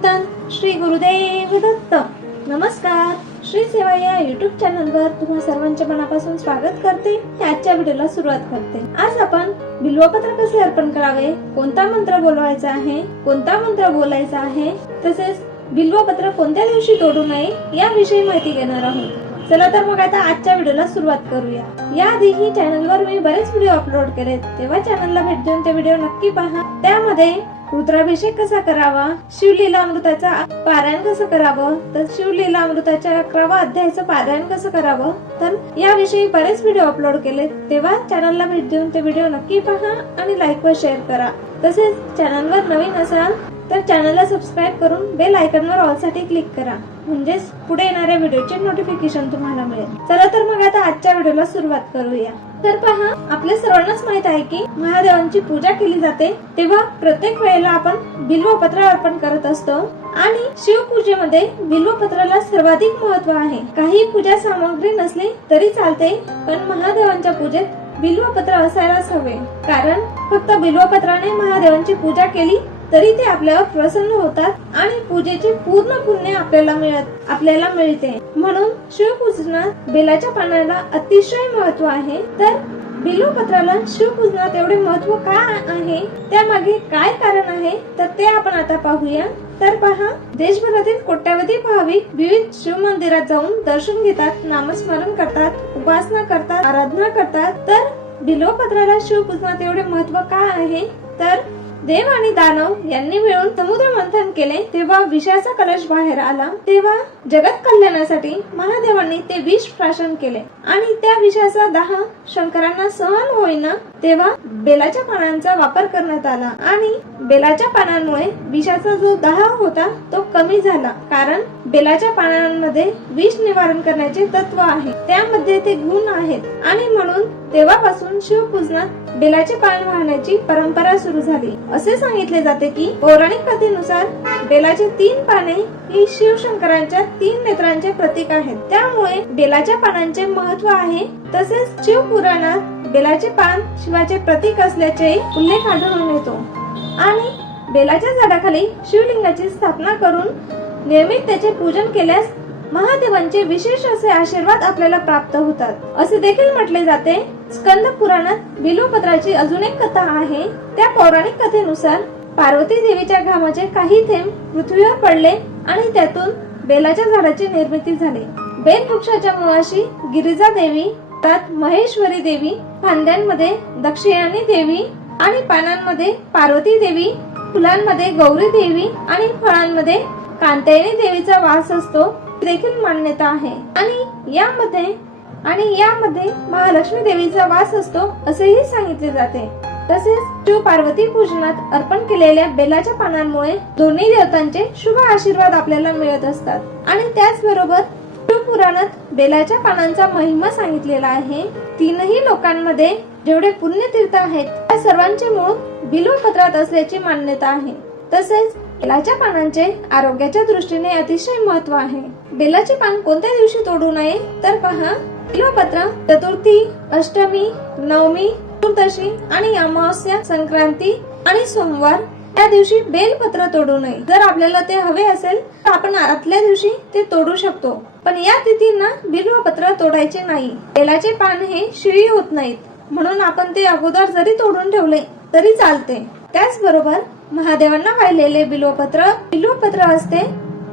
कीर्तन श्री गुरुदेव दत्त. नमस्कार. श्री सेवा या युट्यूब चॅनलवर तुम्हा सर्वांच्या मनापासून स्वागत करते. आजच्या व्हिडिओला सुरुवात करते. आज आपण बिल्वपत्र कसे अर्पण करावे? कोणता मंत्र बोलवायचा आहे? कोणता मंत्र बोलायचा आहे? तसेच बिल्वपत्र कोणत्या दिवशी तोडू नये? याविषयी माहिती घेणार आहोत. चला तर मग आता आजच्या व्हिडिओला सुरुवात करूया. याआधीही चॅनलवर मी बरेच व्हिडिओ अपलोड केलेत. तेव्हा चॅनलला भेट देऊन ते व्हिडिओ नक्की पहा. त्यामध्ये रुद्राभिषेक कसा करावा शिवलीला अमृताचा पारायण कसं करावं तर शिवलीला अमृताच्या अकरावा अध्यायाचं पारायण कसं करावं तर याविषयी बरेच व्हिडिओ अपलोड केले तेव्हा चॅनलला भेट देऊन ते व्हिडिओ नक्की पहा आणि लाईक व शेअर करा. तसेच चॅनलवर नवीन असाल तर चॅनलला सबस्क्राईब करून बेल आयकॉनवर ऑलसाठी क्लिक करा. म्हणजेच पुढे येणाऱ्या व्हिडिओचे नोटिफिकेशन तुम्हाला मिळेल. चला तर मग आता आजच्या व्हिडिओला सुरुवात करूया. तर पहा आपल्या सर्वांनाच माहीत आहे की महादेवांची पूजा केली जाते तेव्हा प्रत्येक वेळेला आपण बिल्वपत्र अर्पण करत असतो. आणि शिवपूजेमध्ये बिल्वपत्राला सर्वाधिक महत्त्व आहे. काही पूजा सामग्री नसली तरी चालते पण महादेवांच्या पूजेत बिल्वपत्र असायलाच हवे. कारण फक्त बिल्वपत्राने महादेवांची पूजा केली तरी ते आपल्यावर प्रसन्न होतात आणि पूजेचे पूर्ण पुण्य आपल्याला मिळत आपल्याला मिळते. म्हणून शिवपूजनात बेलाच्या पानाला अतिशय महत्त्व आहे. तर बिलोपत्राला शिवपूजनात एवढे महत्त्व का आहे? त्यामागे काय कारण आहे? तर ते आपण आता पाहूया. तर पहा देशभरातील कोट्यावधी भाविक विविध शिव मंदिरात जाऊन दर्शन घेतात नामस्मरण करतात उपासना करतात आराधना करतात. तर बिलोपत्राला शिवपूजनात एवढे महत्त्व का आहे? तर देव आणि दानव यांनी मिळून समुद्र मंथन केले तेव्हा विषाचा कलश बाहेर आला तेव्हा जगत कल्याणासाठी महादेवांनी ते विष प्राशन केले. आणि त्या विषाचा दाह शंकरांना सहन होईना तेव्हा बेलाच्या पानांचा वापर करण्यात आला आणि बेलाच्या पानांमुळे विषाचा जो दाह होता तो कमी झाला. कारण बेलाच्या पानांमध्ये विष निवारण करण्याचे तत्व आहे. त्यामध्ये ते गुण आहेत. आणि म्हणून तेव्हापासून शिवपूजनात बेलाचे पान वाहण्याची परंपरा सुरू झाली. असे सांगितले जाते की पौराणिक कथेनुसार बेलाचे तीन पाने ही शिवशंकरांच्या तीन नेत्रांचे प्रतीक आहेत. त्यामुळे बेलाच्या पानांचे महत्त्व आहे. तसेच शिवपुराणात बेलाचे पान शिवाचे प्रतीक असल्याचे उल्लेख आढळून येतो. आणि बेलाच्या झाडाखाली शिवलिंगाची स्थापना करून नियमित त्याचे पूजन केल्यास महादेवांचे विशेष असे आशीर्वाद आपल्याला प्राप्त होतात. असे देखील म्हटले जाते स्कंद पुराणात बिलोपत्राची अजून एक कथा आहे. त्या पौराणिक कथेनुसार पार्वती देवीच्या घामाचे काही थेंब पृथ्वीवर पडले आणि त्यातून बेलाच्या झाडाची निर्मिती झाली. बेल वृक्षाच्या मुळाशी गिरिजा देवी त्यात महेश्वरी देवी फांद्यांमध्ये दक्षिणानी देवी आणि पानांमध्ये पार्वती देवी फुलांमध्ये गौरी देवी आणि फळांमध्ये कांतायनी देवीचा वास असतो देखील मान्यता आहे. आणि यामध्ये आणि यामध्ये महालक्ष्मी देवीचा वास असतो असेही सांगितले जाते. तसेच शिव पार्वती पूजनात अर्पण केलेल्या बेलाच्या पानांमुळे दोन्ही देवतांचे शुभ आशीर्वाद आपल्याला मिळत असतात. आणि त्याचबरोबर पुराणात बेलाच्या पानांचा महिमा सांगितलेला आहे. तीनही लोकांमध्ये जेवढे पुण्यतीर्थ आहेत त्या सर्वांचे मूळ बिल्वपत्रात असल्याची मान्यता आहे. तसेच बेलाच्या पानांचे आरोग्याच्या दृष्टीने अतिशय महत्त्व आहे. बेलाचे पान कोणत्या दिवशी तोडू नये? तर पहा बिल्वपत्र चतुर्थी अष्टमी नवमी चतुर्दशी आणि अमावस्या संक्रांती आणि सोमवार त्या दिवशी बेलपत्र तोडू नये. जर आपल्याला ते हवे असेल तर आपण आतल्या दिवशी ते तोडू शकतो. पण या तिथींना बिल्वपत्र तोडायचे नाही. बेलाचे पान हे शिळी होत नाहीत. म्हणून आपण ते अगोदर जरी तोडून ठेवले तरी चालते. त्याचबरोबर महादेवांना वाहिलेले बिल्वपत्र बिल्वपत्र असते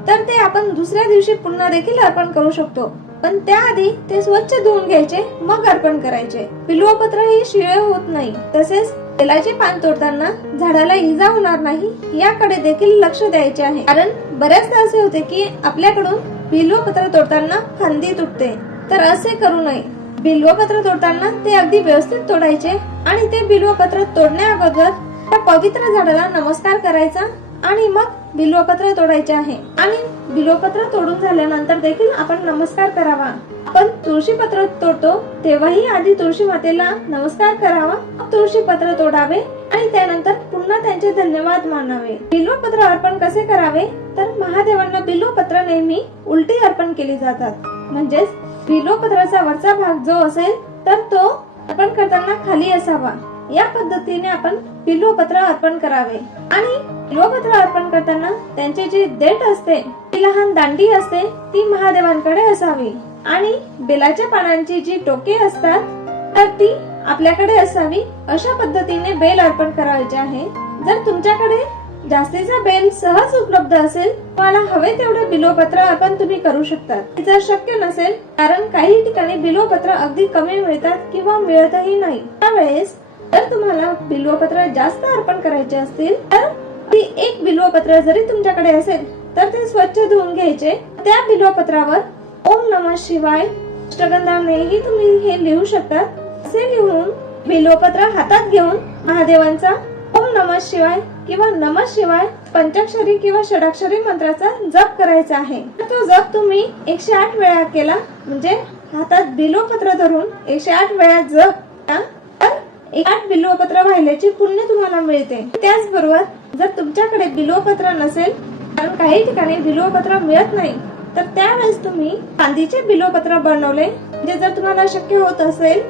तर ते आपण दुसऱ्या दिवशी पुन्हा देखील अर्पण करू शकतो. पण त्याआधी ते स्वच्छ धुवून घ्यायचे मग अर्पण करायचे. बिल्वपत्र हे शिळे होत नाही. तसेच तेलाचे पान तोडताना झाडाला इजा होणार नाही याकडे देखील लक्ष द्यायचे आहे. कारण बऱ्याचदा असे होते की आपल्याकडून बिल्वपत्र तोडताना फांदी तुटते. तर असे करू नये. बिल्वपत्र तोडताना ते अगदी व्यवस्थित तोडायचे आणि ते बिल्वपत्र तोडण्या अगोदर त्या पवित्र झाडाला नमस्कार करायचा आणि मग बिल्वपत्र तोडायचे आहे. आणि बिल्वपत्र तोडून झाल्यानंतर देखील आपण नमस्कार करावा. आपण तुळशी पत्र तोडतो तेव्हाही आधी तुळशी मातेला नमस्कार करावा. तुळशी पत्र तोडावे आणि त्यानंतर पुन्हा त्यांचे धन्यवाद मानावे. बिल्वपत्र अर्पण कसे करावे? तर महादेवांना बिल्वपत्र नेहमी उलटी अर्पण केली जातात. म्हणजेच बिल्वपत्राचा वरचा भाग जो असेल तर तो अर्पण करताना खाली असावा. या पद्धतीने आपण बिल्वपत्र अर्पण करावे. आणि बिल्वपत्र अर्पण करताना त्यांची जी देठ असते ती लहान दांडी असते ती महादेवांकडे असावी. आणि बेलाच्या पानांची जी टोके असतात तर ती आपल्याकडे असावी अशा पद्धतीने बेल अर्पण करायचे आहे. जर तुमच्याकडे जास्तीचा बेल सहज उपलब्ध असेल तुम्हाला हवे तेवढे बिलोपत्र अर्पण तुम्ही करू शकता जर शक्य नसेल कारण काही ठिकाणी बिलोपत्र अगदी कमी मिळतात किंवा मिळतही नाही. त्यावेळेस जर तुम्हाला बिल्वपत्र जास्त अर्पण करायचे असतील तर ती एक बिल्वपत्र जरी तुमच्याकडे असेल तर ते स्वच्छ धुवून घ्यायचे. त्या बिल्वपत्रावर ओम नम शिवाय. अष्टगंधानेही तुम्ही हे लिहू शकता असे लिहून बिलोपत्र हातात घेऊन महादेवांचा ओम नम शिवाय किंवा नम शिवाय पंचाक्षरी किंवा षडाक्षरी मंत्राचा जप करायचा आहे. तो जप तुम्ही एकशे आठ वेळा केला. म्हणजे हातात बिलोपत्र धरून एकशे आठ वेळा जप तर एक आठ बिलोपत्र वाहिल्याचे पुण्य तुम्हाला मिळते. त्याचबरोबर जर तुमच्याकडे बिलोपत्र नसेल कारण काही ठिकाणी बिलोपत्र मिळत नाही तर त्यावेळेस तुम्ही चांदीचे बिलोपत्र बनवले म्हणजे जर तुम्हाला शक्य होत असेल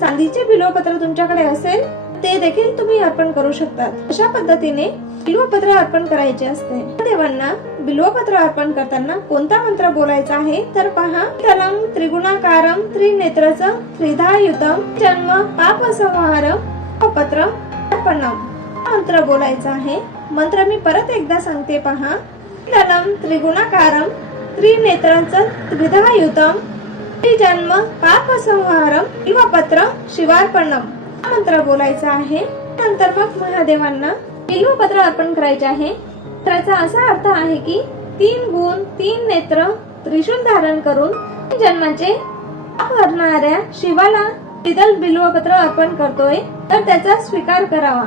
चांदीचे बिलोपत्र तुमच्याकडे असेल ते देखील तुम्ही अर्पण करू शकता अशा पद्धतीने बिलोपत्र अर्पण करायचे असते. देवांना बिलोपत्र अर्पण करताना कोणता मंत्र बोलायचा आहे तर पहा. तलम त्रिगुणाकारम त्रिनेत्रच त्रिधायुतम जन्म पाप संहारम पत्र अर्पणम मंत्र बोलायचा आहे. मंत्र मी परत एकदा सांगते पहा. तलम त्रिगुणाकारम त्रिनेत्रांचं त्रिधायुतम जन्म पाप संहारम किंवा पत्र शिवार्पणम हा मंत्र बोलायचा आहे. नंतर मग महादेवांना पत्र अर्पण करायचे आहे. त्याचा असा अर्थ आहे की तीन गुण तीन नेत्र त्रिशूल धारण करून जन्माचे करणाऱ्या शिवाला शीतल बिल्वपत्र अर्पण करतोय. तर त्याचा स्वीकार करावा.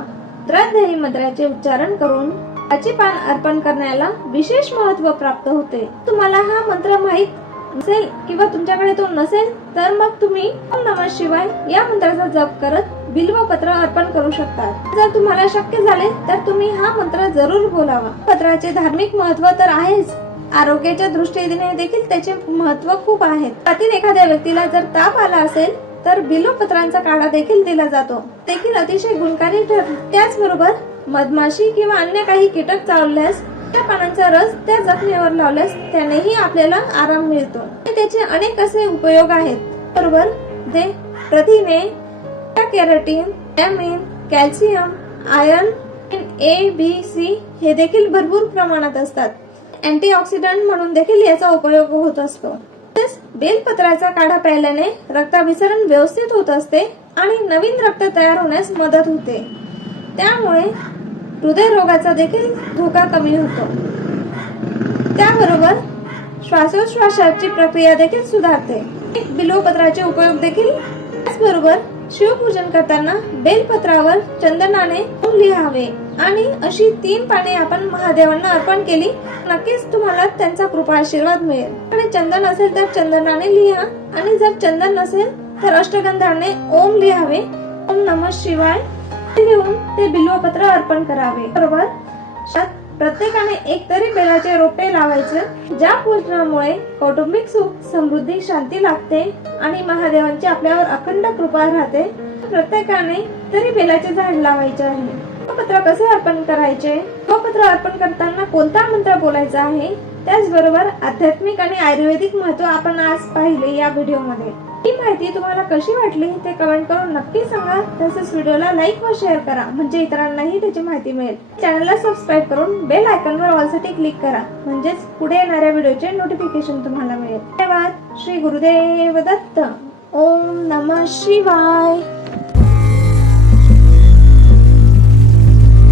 द्राध्यायी मंत्राचे उच्चारण करून याचे पान अर्पण करण्याला विशेष महत्त्व प्राप्त होते. तुम्हाला हा मंत्र माहीत नसेल किंवा तुमच्याकडे तो नसेल तर मग तुम्ही ओम नमः शिवाय या मंत्राचा जप करत बिल्वपत्र अर्पण करू शकता. जर तुम्हाला शक्य झाले तर तुम्ही हा मंत्र जरूर बोलावा. पत्राचे धार्मिक महत्त्व तर आहेच. आरोग्याच्या दृष्टीने देखील त्याचे महत्त्व खूप आहे. त्यातील एखाद्या व्यक्तीला जर ताप आला असेल तर बिल्वपत्रांचा काढा देखील दिला जातो. देखील अतिशय गुणकारी ठरतो त्याचबरोबर मधमाशी किंवा अन्य काही कीटक चावल्यास त्या पानांचा रस त्या जखमेवर लावल्यास त्यानेही आपल्याला आराम मिळतो. आणि त्याचे अनेक असे उपयोग आहेत. बरोबर? जे प्रथिने carotene vitamin calcium iron A B C हे देखील भरपूर प्रमाणात असतात. अँटीऑक्सिडंट म्हणून देखील याचा उपयोग होत असतो. तसेच बेलपत्राचा काढा प्यायल्याने रक्ताभिसरण व्यवस्थित होत असते आणि नवीन रक्त तयार होण्यास मदत होते. त्यामुळे हृदयरोगाचा देखील धोका कमी होतो. त्याबरोबर श्वासोच्छ्वासाची प्रक्रिया देखील सुधारते. बिलोपत्राचे उपयोग देखील त्याचबरोबर शिवपूजन करताना बेलपत्रावर चंदनाने ओम लिहावे आणि अशी तीन पाने आपण महादेवांना अर्पण केली नक्कीच तुम्हाला त्यांचा कृपा आशीर्वाद मिळेल. आणि चंदन असेल तर चंदनाने लिहा आणि जर चंदन नसेल तर अष्टगंधाने ओम लिहावे. ओम नम शिवाय. लिहून ते बिल्वपत्र अर्पण करावे. बरोबर? प्रत्येकाने एक तरी बेलाचे रोपे लावायचे ज्या पूजनामुळे कौटुंबिक सुख समृद्धी शांती लागते आणि महादेवांची आपल्यावर अखंड कृपा राहते. प्रत्येकाने तरी बेलाचे झाड लावायचे आहे. पत्र कसे अर्पण करायचे? तो पत्र अर्पण करताना कोणता मंत्र बोलायचा आहे? त्याचबरोबर आध्यात्मिक आणि आयुर्वेदिक महत्त्व आपण आज पाहिले या व्हिडिओमध्ये. ही माहिती तुम्हाला कशी वाटली ते कमेंट करून नक्की सांगा. तसेच व्हिडिओला लाईक व शेअर करा. म्हणजे इतरांनाही त्याची माहिती मिळेल. चॅनलला सबस्क्राईब करून बेल आयकॉनवर ऑलसाठी क्लिक करा. म्हणजेच पुढे येणाऱ्या व्हिडिओचे नोटिफिकेशन तुम्हाला मिळेल. धन्यवाद. श्री गुरुदेव दत्त. ओम नम शिवाय.